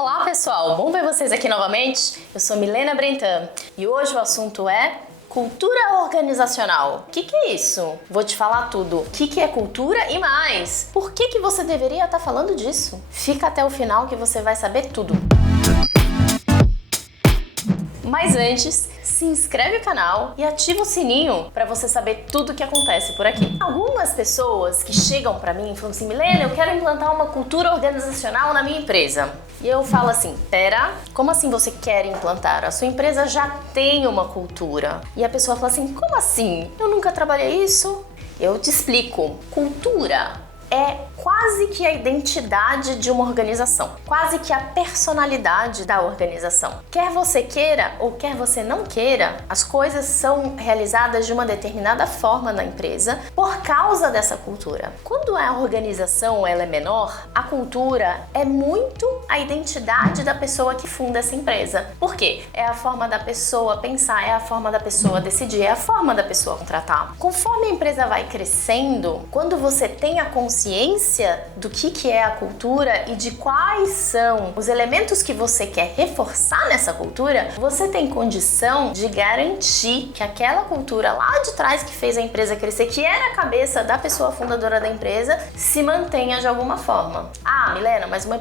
Olá pessoal, bom ver vocês aqui novamente. Eu sou Milena Brentan e hoje o assunto é cultura organizacional. O que é isso? Vou te falar tudo. O que é cultura e mais? Por que você deveria estar falando disso? Fica até o final que você vai saber tudo. Mas antes, se inscreve no canal e ativa o sininho para você saber tudo o que acontece por aqui. Algumas pessoas que chegam para mim e falam assim: Milena, eu quero implantar uma cultura organizacional na minha empresa. E eu falo assim: pera, como assim você quer implantar? A sua empresa já tem uma cultura. E a pessoa fala assim: como assim? Eu nunca trabalhei isso. Eu te explico. Cultura é quase que a identidade de uma organização, quase que a personalidade da organização. Quer você queira ou quer você não queira, as coisas são realizadas de uma determinada forma na empresa por causa dessa cultura. Quando a organização ela é menor, a cultura é muito a identidade da pessoa que funda essa empresa. Por quê? É a forma da pessoa pensar, é a forma da pessoa decidir, é a forma da pessoa contratar. Conforme a empresa vai crescendo, quando você tem a consciência do que é a cultura e de quais são os elementos que você quer reforçar nessa cultura, você tem condição de garantir que aquela cultura lá de trás que fez a empresa crescer, que era a cabeça da pessoa fundadora da empresa, se mantenha de alguma forma. Ah, Milena, mas uma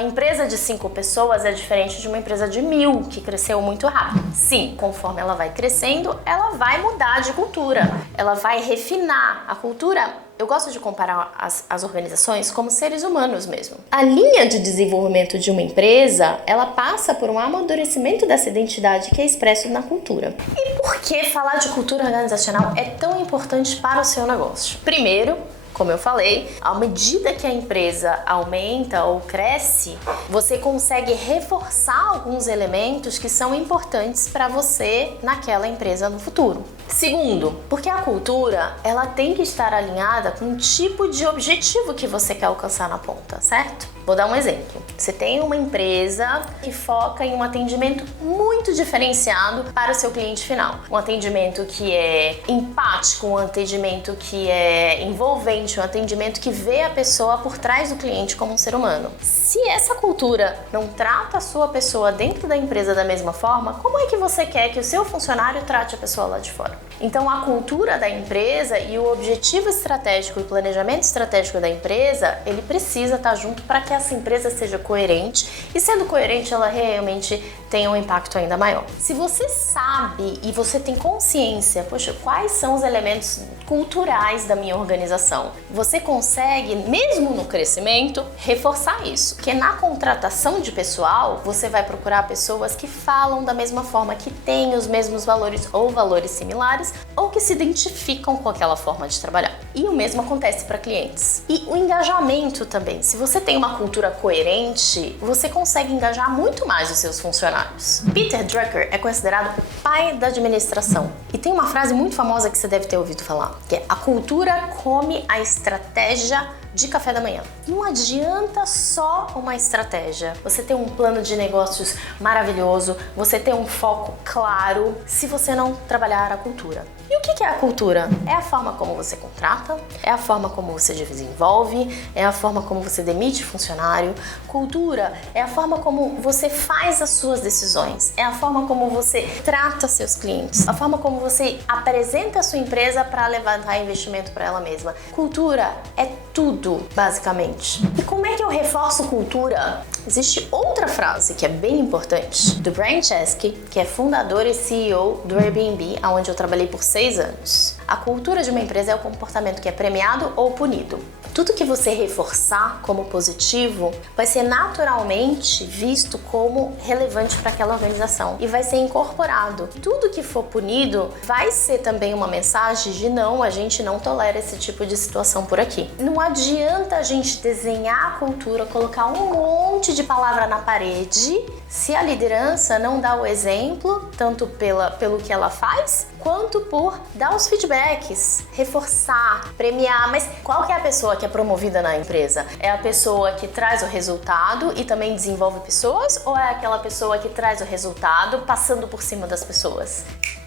empresa de 5 pessoas é diferente de uma empresa de 1000 que cresceu muito rápido. Sim, conforme ela vai crescendo, ela vai mudar de cultura, ela vai refinar a cultura. Eu gosto de comparar as organizações como seres humanos mesmo. A linha de desenvolvimento de uma empresa, ela passa por um amadurecimento dessa identidade que é expresso na cultura. E por que falar de cultura organizacional é tão importante para o seu negócio? Primeiro, como eu falei, à medida que a empresa aumenta ou cresce, você consegue reforçar alguns elementos que são importantes para você naquela empresa no futuro. Segundo, porque a cultura ela tem que estar alinhada com o tipo de objetivo que você quer alcançar na ponta, certo? Vou dar um exemplo. Você tem uma empresa que foca em um atendimento muito diferenciado para o seu cliente final. Um atendimento que é empático, um atendimento que é envolvente, um atendimento que vê a pessoa por trás do cliente como um ser humano. Se essa cultura não trata a sua pessoa dentro da empresa da mesma forma, como é que você quer que o seu funcionário trate a pessoa lá de fora? Então a cultura da empresa e o objetivo estratégico e planejamento estratégico da empresa, ele precisa estar junto para que essa empresa seja coerente e sendo coerente ela realmente tenha um impacto ainda maior. Se você sabe e você tem consciência, poxa, quais são os elementos culturais da minha organização, você consegue, mesmo no crescimento, reforçar isso. Porque na contratação de pessoal, você vai procurar pessoas que falam da mesma forma, que têm os mesmos valores ou valores similares, ou que se identificam com aquela forma de trabalhar. E o mesmo acontece para clientes. E o engajamento também. Se você tem uma cultura coerente, você consegue engajar muito mais os seus funcionários. Peter Drucker é considerado o pai da administração. E tem uma frase muito famosa que você deve ter ouvido falar, que é: a cultura come a estratégia de café da manhã. Não adianta só uma estratégia. Você tem um plano de negócios maravilhoso, você tem um foco claro, se você não trabalhar a cultura. E o que é a cultura? É a forma como você contrata, é a forma como você desenvolve, é a forma como você demite funcionário. Cultura é a forma como você faz as suas decisões, é a forma como você trata seus clientes, a forma como você apresenta a sua empresa para levantar investimento para ela mesma. Cultura é tudo, basicamente. E como é que eu reforço cultura? Existe outra frase que é bem importante, do Brian Chesky, que é fundador e CEO do Airbnb, onde eu trabalhei por 6 anos. A cultura de uma empresa é o comportamento que é premiado ou punido. Tudo que você reforçar como positivo vai ser naturalmente visto como relevante para aquela organização e vai ser incorporado. Tudo que for punido vai ser também uma mensagem de não, a gente não tolera esse tipo de situação por aqui. Não adianta a gente desenhar a cultura, colocar um monte de palavra na parede, se a liderança não dá o exemplo, tanto pelo que ela faz, quanto por dar os feedbacks, reforçar, premiar. Mas qual que é a pessoa que é promovida na empresa? É a pessoa que traz o resultado e também desenvolve pessoas? Ou é aquela pessoa que traz o resultado passando por cima das pessoas?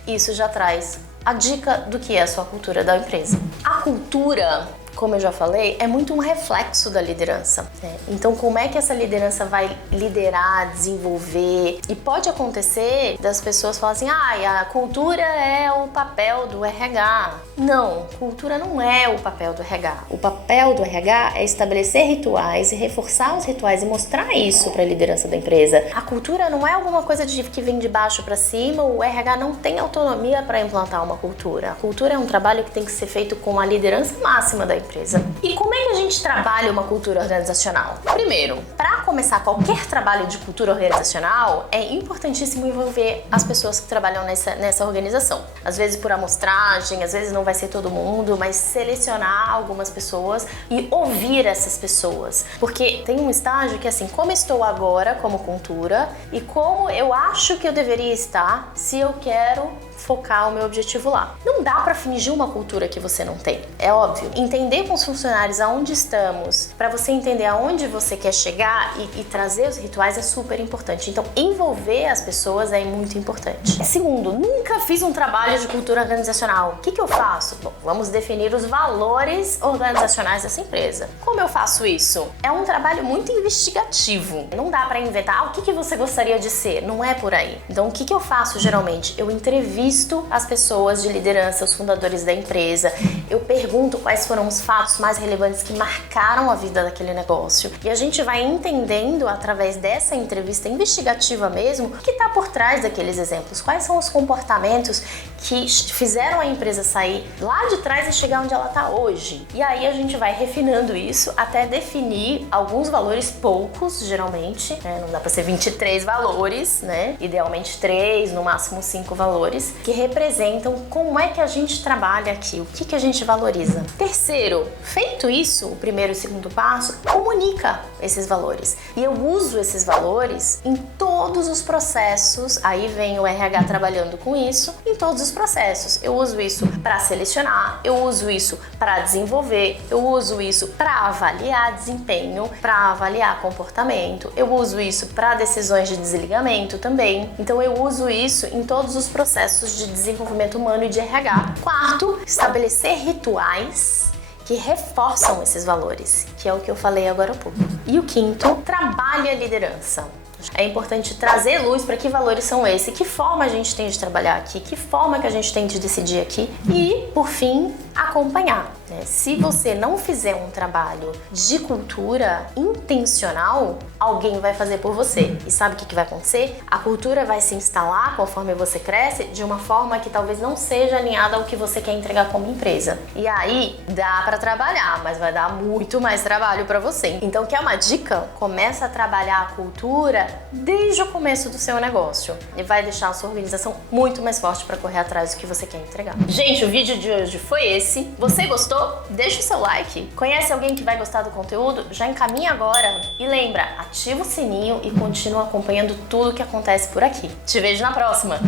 Isso já traz a dica do que é a sua cultura da empresa. A cultura como eu já falei, é muito um reflexo da liderança, né? Então, como é que essa liderança vai liderar, desenvolver? E pode acontecer das pessoas falarem assim, a cultura é o papel do RH. Não, cultura não é o papel do RH. O papel do RH é estabelecer rituais e reforçar os rituais e mostrar isso para a liderança da empresa. A cultura não é alguma coisa que vem de baixo para cima, o RH não tem autonomia para implantar uma cultura. A cultura é um trabalho que tem que ser feito com a liderança máxima da empresa. E como é que a gente trabalha uma cultura organizacional? Primeiro, para começar qualquer trabalho de cultura organizacional, é importantíssimo envolver as pessoas que trabalham nessa organização. Às vezes por amostragem, às vezes não vai ser todo mundo, mas selecionar algumas pessoas e ouvir essas pessoas. Porque tem um estágio que é assim, como estou agora como cultura e como eu acho que eu deveria estar se eu quero focar o meu objetivo lá. Não dá para fingir uma cultura que você não tem. É óbvio. Entender com os funcionários aonde estamos, para você entender aonde você quer chegar e trazer os rituais é super importante. Então, envolver as pessoas é muito importante. Segundo, nunca fiz um trabalho de cultura organizacional. O que eu faço? Bom, vamos definir os valores organizacionais dessa empresa. Como eu faço isso? É um trabalho muito investigativo. Não dá para inventar o que você gostaria de ser. Não é por aí. Então, o que eu faço geralmente? Eu entrevisto as pessoas de liderança, os fundadores da empresa. Eu pergunto quais foram os fatos mais relevantes que marcaram a vida daquele negócio. E a gente vai entendendo, através dessa entrevista investigativa mesmo, o que está por trás daqueles exemplos. Quais são os comportamentos que fizeram a empresa sair lá de trás e chegar onde ela está hoje. E aí a gente vai refinando isso até definir alguns valores, poucos geralmente, né? Não dá para ser 23 valores, né? Idealmente 3, no máximo 5 valores, que representam como é que a gente trabalha aqui, o que a gente valoriza. Terceiro, feito isso, o primeiro e o segundo passo, comunica esses valores. E eu uso esses valores em todos os processos, aí vem o RH trabalhando com isso, em todos os processos. Eu uso isso para selecionar, eu uso isso para desenvolver, eu uso isso para avaliar desempenho, para avaliar comportamento, eu uso isso para decisões de desligamento também. Então eu uso isso em todos os processos de desenvolvimento humano e de RH. Quarto, estabelecer rituais que reforçam esses valores, que é o que eu falei agora há pouco. E o quinto, trabalhe a liderança. É importante trazer luz para que valores são esses, que forma a gente tem de trabalhar aqui, que forma que a gente tem de decidir aqui e, por fim, acompanhar. Se você não fizer um trabalho de cultura intencional, alguém vai fazer por você. E sabe o que vai acontecer? A cultura vai se instalar conforme você cresce de uma forma que talvez não seja alinhada ao que você quer entregar como empresa. E aí dá para trabalhar, mas vai dar muito mais trabalho para você. Então, quer uma dica? Começa a trabalhar a cultura desde o começo do seu negócio e vai deixar a sua organização muito mais forte para correr atrás do que você quer entregar. Gente, o vídeo de hoje foi esse. Você gostou? Deixa o seu like. Conhece alguém que vai gostar do conteúdo? Já encaminha agora. E lembra, ativa o sininho e continua acompanhando tudo que acontece por aqui. Te vejo na próxima!